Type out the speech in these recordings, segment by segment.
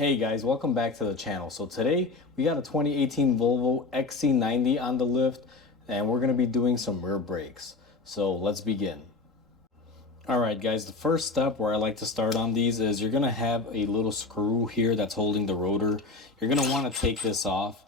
Hey guys, welcome back to the channel. So today we got a 2018 Volvo XC90 on the lift and we're going to be doing some rear brakes. So let's begin. Alright guys, the first step where I like to start on these is you're going to have a little screw here that's holding the rotor. You're going to want to take this off.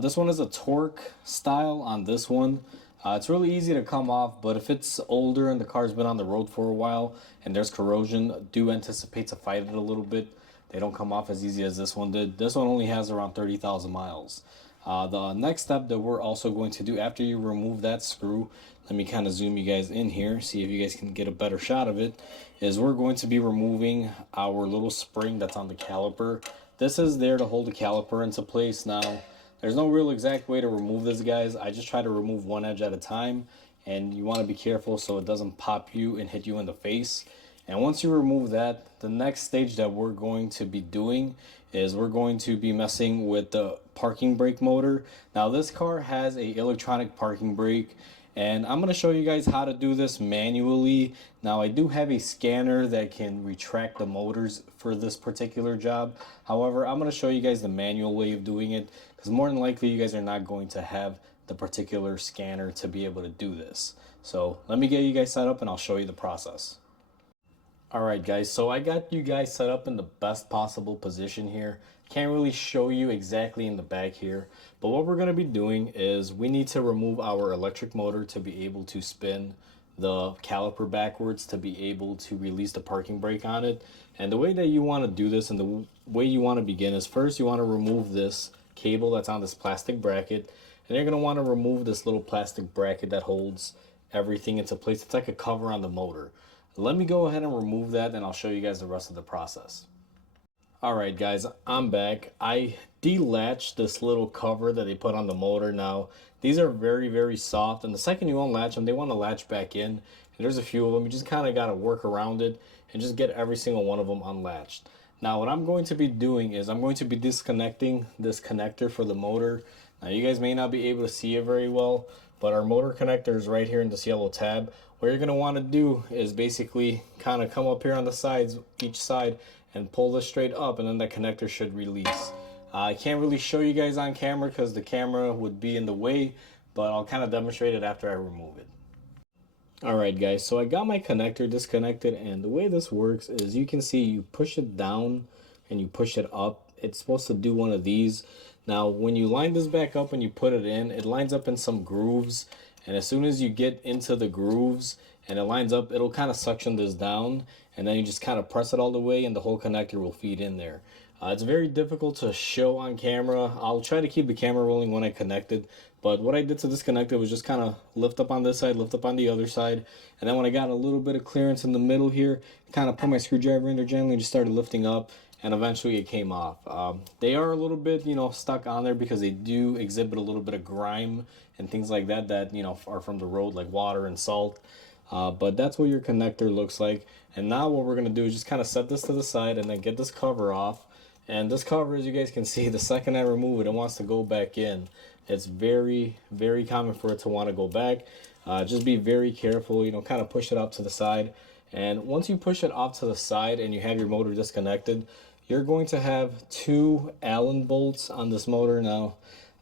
This one is a torque style on this one. It's really easy to come off, but if it's older and the car's been on the road for a while and there's corrosion, do anticipate to fight it a little bit. They don't come off as easy as this one did. This one only has around 30,000 miles. The next step that we're also going to do after you remove that screw, let me kind of zoom you guys in here, see if you guys can get a better shot of it, is we're going to be removing our little spring that's on the caliper. This is there to hold the caliper into place. Now, there's no real exact way to remove this, guys. I just try to remove one edge at a time, and you want to be careful so it doesn't pop you and hit you in the face. And once you remove that, the next stage that we're going to be doing is we're going to be messing with the parking brake motor. Now this car has a electronic parking brake, and I'm going to show you guys how to do this manually. Now I do have a scanner that can retract the motors for this particular job. However, I'm going to show you guys the manual way of doing it because more than likely you guys are not going to have the particular scanner to be able to do this. So let me get you guys set up and I'll show you the process. Alright guys, so I got you guys set up in the best possible position here. Can't really show you exactly in the back here, but what we're going to be doing is we need to remove our electric motor to be able to spin the caliper backwards to be able to release the parking brake on it. And the way that you want to do this and the way you want to begin is first you want to remove this cable that's on this plastic bracket, and you're going to want to remove this little plastic bracket that holds everything into place. It's like a cover on the motor. Let me go ahead and remove that and I'll show you guys the rest of the process. Alright guys, I'm back. I delatched this little cover that they put on the motor. Now, these are very soft, and the second you unlatch them, they want to latch back in. And there's a few of them. You just kind of got to work around it and just get every single one of them unlatched. Now, what I'm going to be doing is I'm going to be disconnecting this connector for the motor. Now, you guys may not be able to see it very well, but our motor connector is right here in this yellow tab. What you're going to want to do is basically kind of come up here on the sides, each side, and pull this straight up, and then the connector should release. I can't really show you guys on camera because the camera would be in the way, but I'll kind of demonstrate it after I remove it. Alright guys, so I got my connector disconnected, and the way this works is you can see you push it down and you push it up. It's supposed to do one of these. Now when you line this back up and you put it in, it lines up in some grooves, and as soon as you get into the grooves and it lines up, it'll kind of suction this down, and then you just kind of press it all the way and the whole connector will feed in there. It's very difficult to show on camera. I'll try to keep the camera rolling when I connect it, but what I did to disconnect it was just kind of lift up on this side, lift up on the other side, and then when I got a little bit of clearance in the middle here, kind of put my screwdriver in there gently and just started lifting up, and eventually it came off. They are a little bit, stuck on there because they do exhibit a little bit of grime and things like that are from the road, like water and salt. But that's what your connector looks like. And now what we're going to do is just kind of set this to the side and then get this cover off. And this cover, as you guys can see, the second I remove it, it wants to go back in. It's very common for it to want to go back. Just be very careful, kind of push it up to the side. And once you push it off to the side and you have your motor disconnected, you're going to have two Allen bolts on this motor. Now,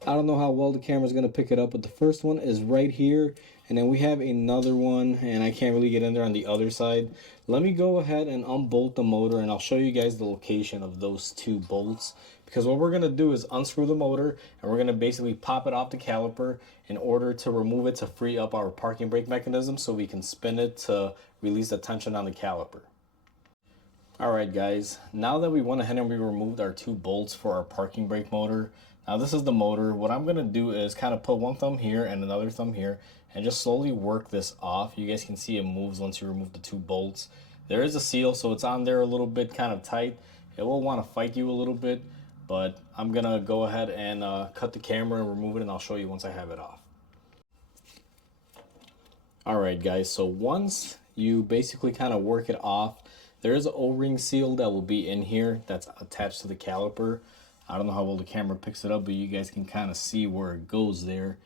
I don't know how well the camera is going to pick it up, but the first one is right here, and then we have another one, and I can't really get in there on the other side. Let me go ahead and unbolt the motor, and I'll show you guys the location of those two bolts, because what we're going to do is unscrew the motor, and we're going to basically pop it off the caliper in order to remove it to free up our parking brake mechanism so we can spin it to release the tension on the caliper. Alright guys, now that we went ahead and we removed our two bolts for our parking brake motor, now this is the motor. What I'm going to do is kind of put one thumb here and another thumb here and just slowly work this off. You guys can see it moves once you remove the two bolts. There is a seal, so it's on there a little bit kind of tight. It will want to fight you a little bit, but I'm going to go ahead and cut the camera and remove it, and I'll show you once I have it off. Alright guys, so once you basically kind of work it off, there is an O-ring seal that will be in here that's attached to the caliper. I don't know how well the camera picks it up, but you guys can kind of see where it goes there.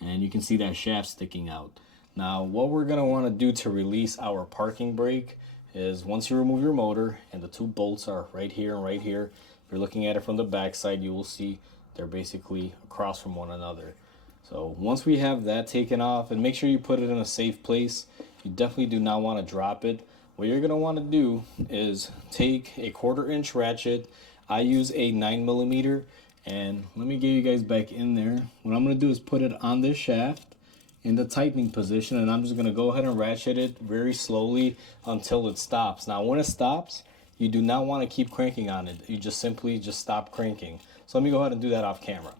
And you can see that shaft sticking out. Now, what we're going to want to do to release our parking brake is once you remove your motor and the two bolts are right here and right here, If you're looking at it from the back side, you will see they're basically across from one another. So once we have that taken off, and make sure you put it in a safe place, you definitely do not want to drop it. What you're going to want to do is take a 1/4 inch ratchet. I use a 9mm, and let me get you guys back in there. What I'm going to do is put it on this shaft in the tightening position, and I'm just going to go ahead and ratchet it very slowly until it stops. Now when it stops, you do not want to keep cranking on it. You just simply stop cranking. So let me go ahead and do that off camera.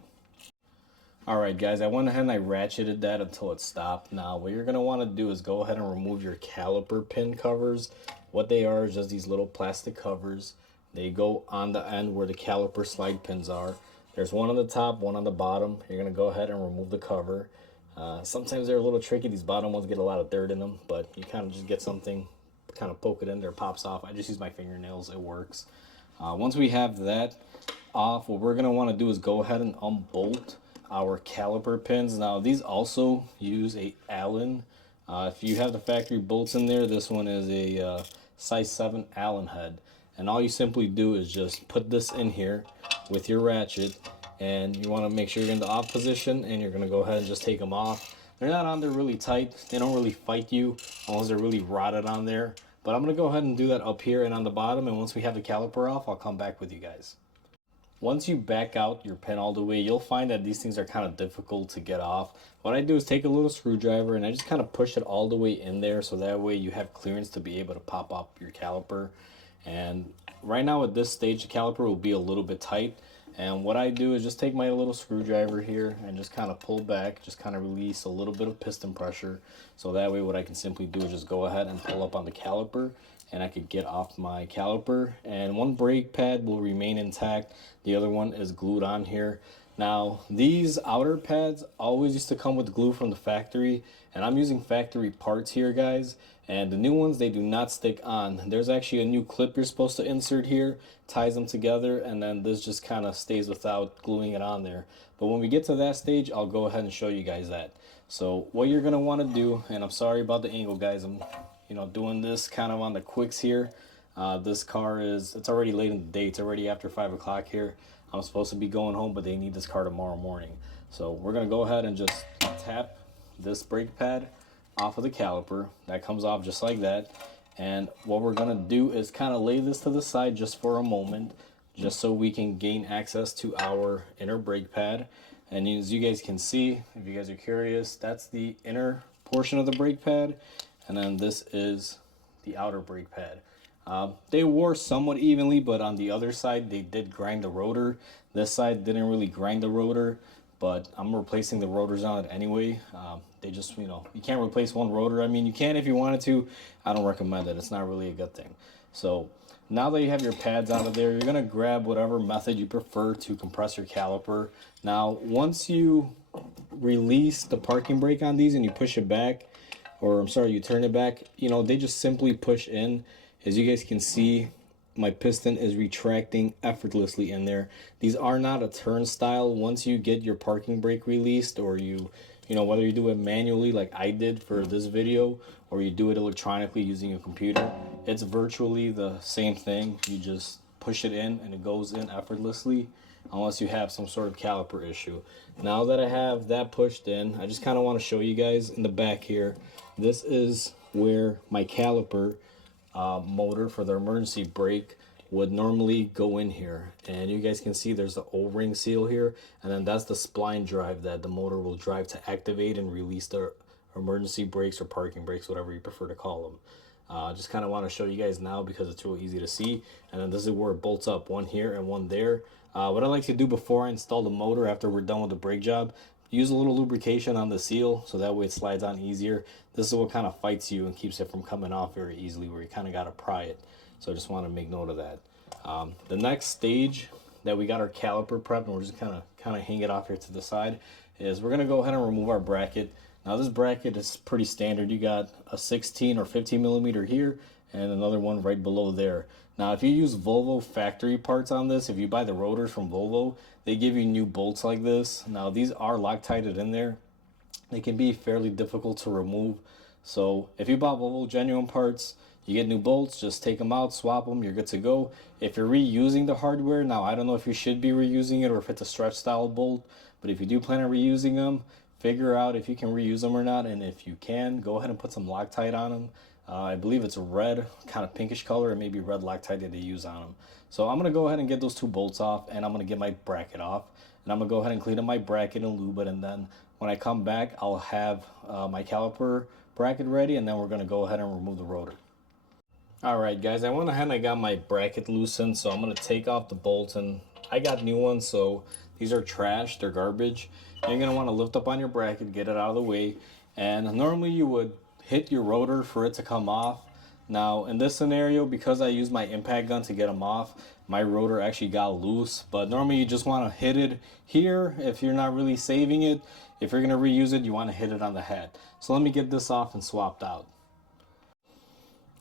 Alright guys, I went ahead and I ratcheted that until it stopped. Now what you're going to want to do is go ahead and remove your caliper pin covers. What they are is just these little plastic covers. They go on the end where the caliper slide pins are. There's one on the top, one on the bottom. You're going to go ahead and remove the cover. Sometimes they're a little tricky. These bottom ones get a lot of dirt in them, but you kind of just get something, kind of poke it in there, pops off. I just use my fingernails, it works. Once we have that off, what we're going to want to do is go ahead and unbolt our caliper pins. Now these also use a Allen. If you have the factory bolts in there, this one is a size 7 Allen head, and all you simply do is just put this in here with your ratchet, and you want to make sure you're in the off position, and you're going to go ahead and just take them off. They're not on there really tight. They don't really fight you unless they're really rotted on there, but I'm going to go ahead and do that up here and on the bottom, and once we have the caliper off, I'll come back with you guys. Once you back out your pin all the way, you'll find that these things are kind of difficult to get off. What I do is take a little screwdriver and I just kind of push it all the way in there, so that way you have clearance to be able to pop up your caliper. And right now at this stage, the caliper will be a little bit tight. And what I do is just take my little screwdriver here and just kind of pull back, just kind of release a little bit of piston pressure. So that way what I can simply do is just go ahead and pull up on the caliper, and I could get off my caliper, and one brake pad will remain intact. The other one is glued on here. Now these outer pads always used to come with glue from the factory, and I'm using factory parts here guys, and the new ones, they do not stick on. There's actually a new clip you're supposed to insert here, ties them together, and then this just kind of stays without gluing it on there. But when we get to that stage, I'll go ahead and show you guys that. So what you're going to want to do, and I'm sorry about the angle guys, I'm doing this kind of on the quicks here. This car it's already late in the day. It's already after 5 o'clock here. I'm supposed to be going home, but they need this car tomorrow morning. So we're going to go ahead and just tap this brake pad off of the caliper. That comes off just like that. And what we're going to do is kind of lay this to the side just for a moment, just so we can gain access to our inner brake pad. And as you guys can see, if you guys are curious, that's the inner portion of the brake pad. And then this is the outer brake pad. They wore somewhat evenly, but on the other side, they did grind the rotor. This side didn't really grind the rotor, but I'm replacing the rotors on it anyway. They just, you can't replace one rotor. I mean, you can if you wanted to. I don't recommend it. It's not really a good thing. So now that you have your pads out of there, you're going to grab whatever method you prefer to compress your caliper. Now, once you release the parking brake on these and you push it back, or I'm sorry, you turn it back, they just simply push in. As you guys can see, my piston is retracting effortlessly in there. These are not a turnstile. Once you get your parking brake released, or whether you do it manually like I did for this video, or you do it electronically using a computer, it's virtually the same thing. You just push it in and it goes in effortlessly, unless you have some sort of caliper issue. Now that I have that pushed in, I just kind of want to show you guys in the back here. This is where my caliper motor for the emergency brake would normally go in here, and you guys can see there's the O-ring seal here, and then that's the spline drive that the motor will drive to activate and release the emergency brakes or parking brakes, whatever you prefer to call them. Just kind of want to show you guys now because it's real easy to see. And then this is where it bolts up, one here and one there. What I like to do before I install the motor, after we're done with the brake job, use a little lubrication on the seal, so that way it slides on easier. This is what kind of fights you and keeps it from coming off very easily, where you kind of got to pry it. So I just want to make note of that. The next stage that we got our caliper prepped, and we're just kind of hang it off here to the side, is we're going to go ahead and remove our bracket. Now this bracket is pretty standard. You got a 16 or 15 millimeter here and another one right below there. Now if you use Volvo factory parts on this, if you buy the rotors from Volvo, they give you new bolts like this. Now these are Loctited in there. They can be fairly difficult to remove. So if you bought Volvo genuine parts, You get new bolts, just take them out, swap them, you're good to go. If you're reusing the hardware, now I don't know if you should be reusing it or if it's a stretch style bolt, but if you do plan on reusing them, figure out if you can reuse them or not, and if you can, go ahead and put some Loctite on them. I believe it's a red, kind of pinkish color, and maybe red Loctite that they use on them. So I'm going to go ahead and get those two bolts off, and I'm going to get my bracket off, and I'm going to go ahead and clean up my bracket and lube it, and then when I come back, I'll have my caliper bracket ready, and then we're going to go ahead and remove the rotor. Alright guys, I went ahead and I got my bracket loosened, so I'm going to take off the bolts, and I got new ones, so these are trash, they're garbage. And you're going to want to lift up on your bracket, get it out of the way, and normally you would hit your rotor for it to come off. Now in this scenario, because I used my impact gun to get them off, my rotor actually got loose, but normally you just want to hit it here if you're not really saving it. If you're going to reuse it, you want to hit it on the head. So let me get this off and swapped out.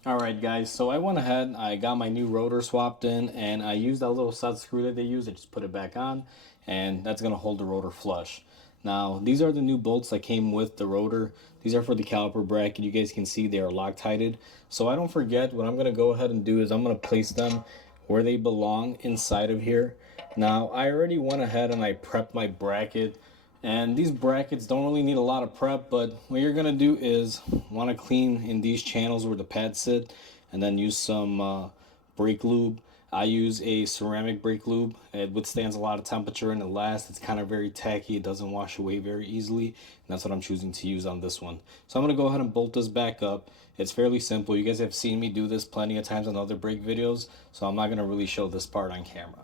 Alright guys, so I went ahead, I got my new rotor swapped in, and I used that little set screw that they use. I just put it back on, and that's going to hold the rotor flush. Now these are the new bolts that came with the rotor. These are for the caliper bracket. You guys can see they are Loctited. So I don't forget, what I'm going to go ahead and do is I'm going to place them where they belong inside of here. Now I already went ahead and I prepped my bracket. And these brackets don't really need a lot of prep, but what you're gonna do is want to clean in these channels where the pads sit, and then use some brake lube. I use a ceramic brake lube. It withstands a lot of temperature and it lasts. It's kind of very tacky. It doesn't wash away very easily, and that's what I'm choosing to use on this one. So I'm gonna go ahead and bolt this back up. It's fairly simple. You guys have seen me do this plenty of times on other brake videos, so I'm not gonna really show this part on camera.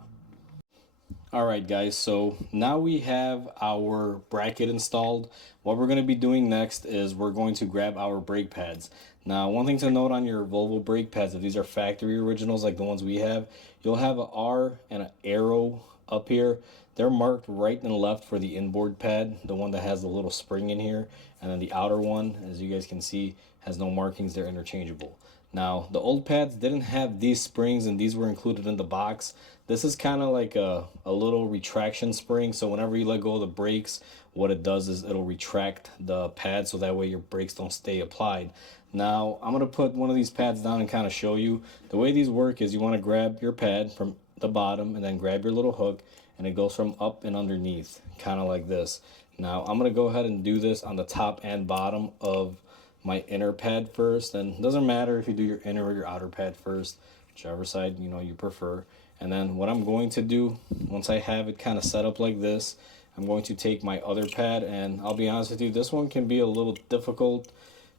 Alright guys, so now we have our bracket installed. What we're going to be doing next is we're going to grab our brake pads. Now one thing to note on your Volvo brake pads, if these are factory originals like the ones we have, you'll have an R and an arrow up here. They're marked right and left for the inboard pad, the one that has the little spring in here, and then the outer one, as you guys can see, has no markings. They're interchangeable. Now the old pads didn't have these springs, and these were included in the box. This is kind of like a little retraction spring, so whenever you let go of the brakes, what it does is it'll retract the pad so that way your brakes don't stay applied. Now I'm going to put one of these pads down and kind of show you. The way these work is you want to grab your pad from the bottom and then grab your little hook, and it goes from up and underneath, kind of like this. Now I'm going to go ahead and do this on the top and bottom of my inner pad first, and it doesn't matter if you do your inner or your outer pad first, whichever side you prefer. And then what I'm going to do, once I have it kind of set up like this, I'm going to take my other pad, and I'll be honest with you, this one can be a little difficult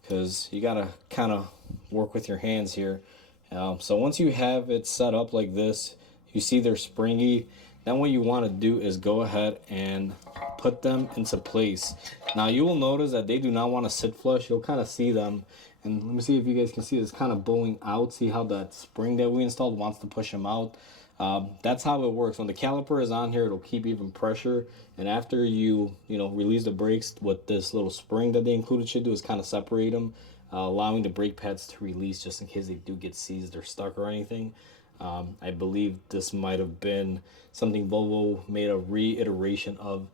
because you gotta kind of work with your hands here. So once you have it set up like this, you see they're springy. Then what you want to do is go ahead and put them into place. Now you will notice that they do not want to sit flush. You'll kind of see them, and let me see if you guys can see it's kind of bowing out. See how that spring that we installed wants to push them out. That's how it works. When the caliper is on here, it'll keep even pressure, and after you release the brakes, what this little spring that they included should do is kind of separate them, allowing the brake pads to release just in case they do get seized or stuck or anything. I believe this might have been something Volvo made a reiteration of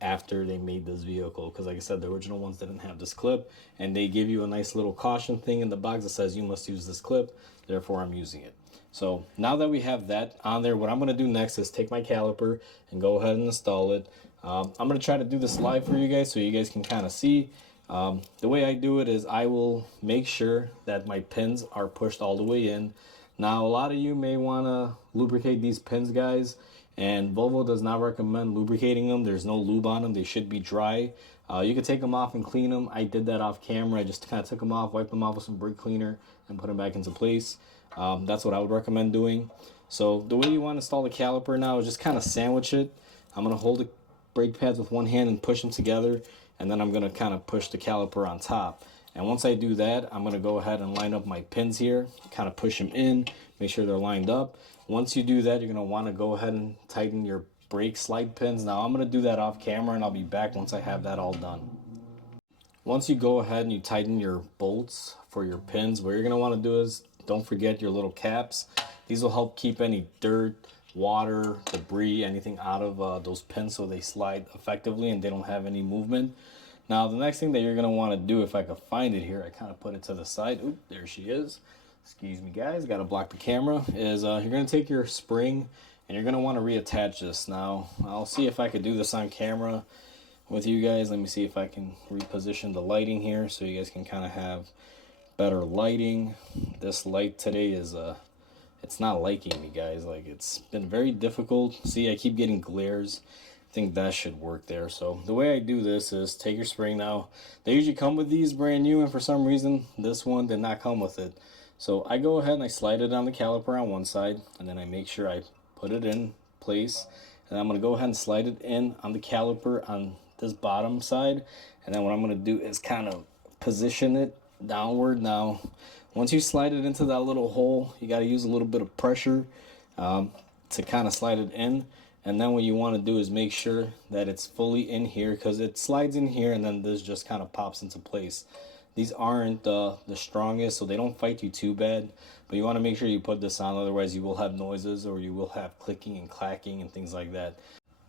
after they made this vehicle, because like I said, the original ones didn't have this clip, and they give you a nice little caution thing in the box that says you must use this clip, therefore I'm using it. So now that we have that on there, what I'm going to do next is take my caliper and go ahead and install it. I'm going to try to do this live for you guys so you guys can kind of see. The way I do it is I will make sure that my pins are pushed all the way in. Now a lot of you may want to lubricate these pins, guys, and Volvo does not recommend lubricating them. There's no lube on them. They should be dry. You can take them off and clean them. I did that off camera. I just kind of took them off, wiped them off with some brake cleaner, and put them back into place. That's what I would recommend doing. So the way you want to install the caliper now is just kind of sandwich it. I'm going to hold the brake pads with one hand and push them together, and then I'm going to kind of push the caliper on top. And once I do that, I'm going to go ahead and line up my pins here, kind of push them in, make sure they're lined up. Once you do that, you're going to want to go ahead and tighten your brake slide pins. Now I'm going to do that off camera, and I'll be back once I have that all done. Once you go ahead and you tighten your bolts for your pins, what you're going to want to do is don't forget your little caps. These will help keep any dirt, water, debris, anything out of those pins so they slide effectively and they don't have any movement. Now the next thing that you're going to want to do, if I could find it here, I kind of put it to the side. Oop, there she is. excuse me guys, gotta block the camera, is you're gonna take your spring and you're gonna want to reattach this. Now I'll see if I could do this on camera with you guys. Let me see if I can reposition the lighting here so you guys can kind of have better lighting. This light today is it's not liking me, guys. Like, it's been very difficult. See, I keep getting glares. I think that should work there. So the way I do this is take your spring. Now they usually come with these brand new, and for some reason this one did not come with it. So I go ahead and I slide it on the caliper on one side, and then I make sure I put it in place, and I'm going to go ahead and slide it in on the caliper on this bottom side. And then what I'm going to do is kind of position it downward. Now once you slide it into that little hole, you got to use a little bit of pressure to kind of slide it in. And then what you want to do is make sure that it's fully in here, because it slides in here and then this just kind of pops into place. These aren't the strongest, so they don't fight you too bad, but you want to make sure you put this on, otherwise you will have noises or you will have clicking and clacking and things like that.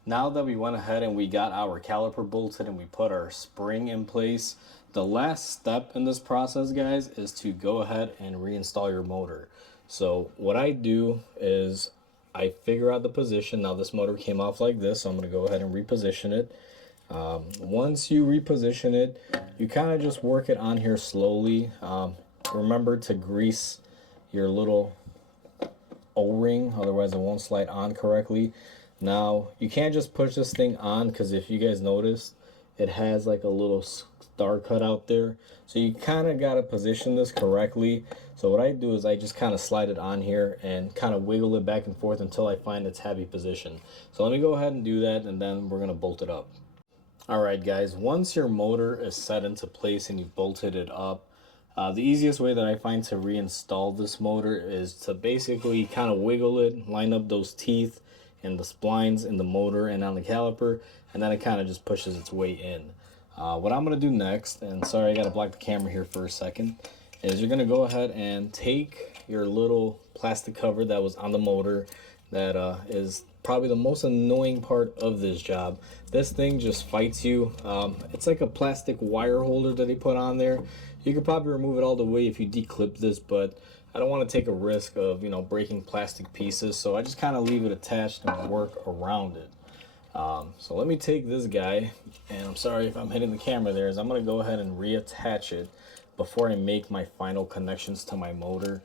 Now that we went ahead and we got our caliper bolted and we put our spring in place, the last step in this process, guys, is to go ahead and reinstall your motor. So what I do is I figure out the position. Now this motor came off like this, so I'm going to go ahead and reposition it. Once you reposition it, you kind of just work it on here slowly. Remember to grease your little O-ring, otherwise it won't slide on correctly. Now you can't just push this thing on, because if you guys notice, it has like a little star cut out there, so you kind of got to position this correctly. So what I do is I just kind of slide it on here and kind of wiggle it back and forth until I find its happy position. So let me go ahead and do that, and then we're going to bolt it up. Alright guys, once your motor is set into place and you've bolted it up, the easiest way that I find to reinstall this motor is to basically kind of wiggle it, line up those teeth and the splines in the motor and on the caliper, and then it kind of just pushes its way in. What I'm going to do next, and sorry I got to block the camera here for a second, is you're going to go ahead and take your little plastic cover that was on the motor that is probably the most annoying part of this job. This thing just fights you. It's like a plastic wire holder that they put on there. You could probably remove it all the way if you declip this, but I don't want to take a risk of, you know, breaking plastic pieces, so I just kind of leave it attached and work around it. So let me take this guy, and I'm sorry if I'm hitting the camera there, is I'm going to go ahead and reattach it before I make my final connections to my motor.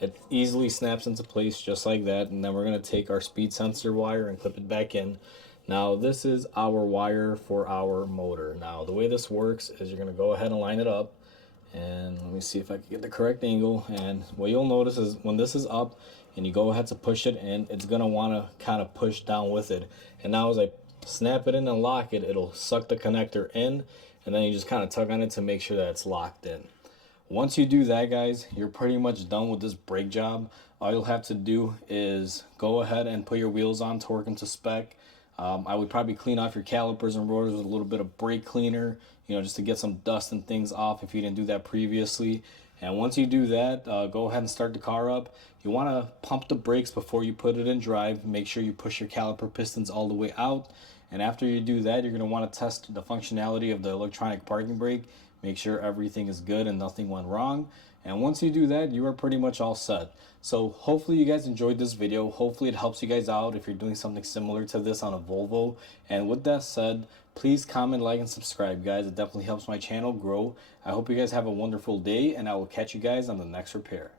It easily snaps into place just like that, and then we're going to take our speed sensor wire and clip it back in. Now this is our wire for our motor. Now the way this works is you're going to go ahead and line it up, and let me see if I can get the correct angle. And what you'll notice is when this is up and you go ahead to push it in, it's going to want to kind of push down with it. And now as I snap it in and lock it, it'll suck the connector in, and then you just kind of tug on it to make sure that it's locked in. Once you do that, guys, you're pretty much done with this brake job. All you'll have to do is go ahead and put your wheels on, torque them to spec. I would probably clean off your calipers and rotors with a little bit of brake cleaner, you know, just to get some dust and things off if you didn't do that previously. And once you do that, go ahead and start the car up. You want to pump the brakes before you put it in drive. Make sure you push your caliper pistons all the way out. And after you do that, you're going to want to test the functionality of the electronic parking brake. Make sure everything is good and nothing went wrong. And once you do that, you are pretty much all set. So hopefully you guys enjoyed this video. Hopefully it helps you guys out if you're doing something similar to this on a Volvo. And with that said, please comment, like, and subscribe, guys. It definitely helps my channel grow. I hope you guys have a wonderful day, and I will catch you guys on the next repair.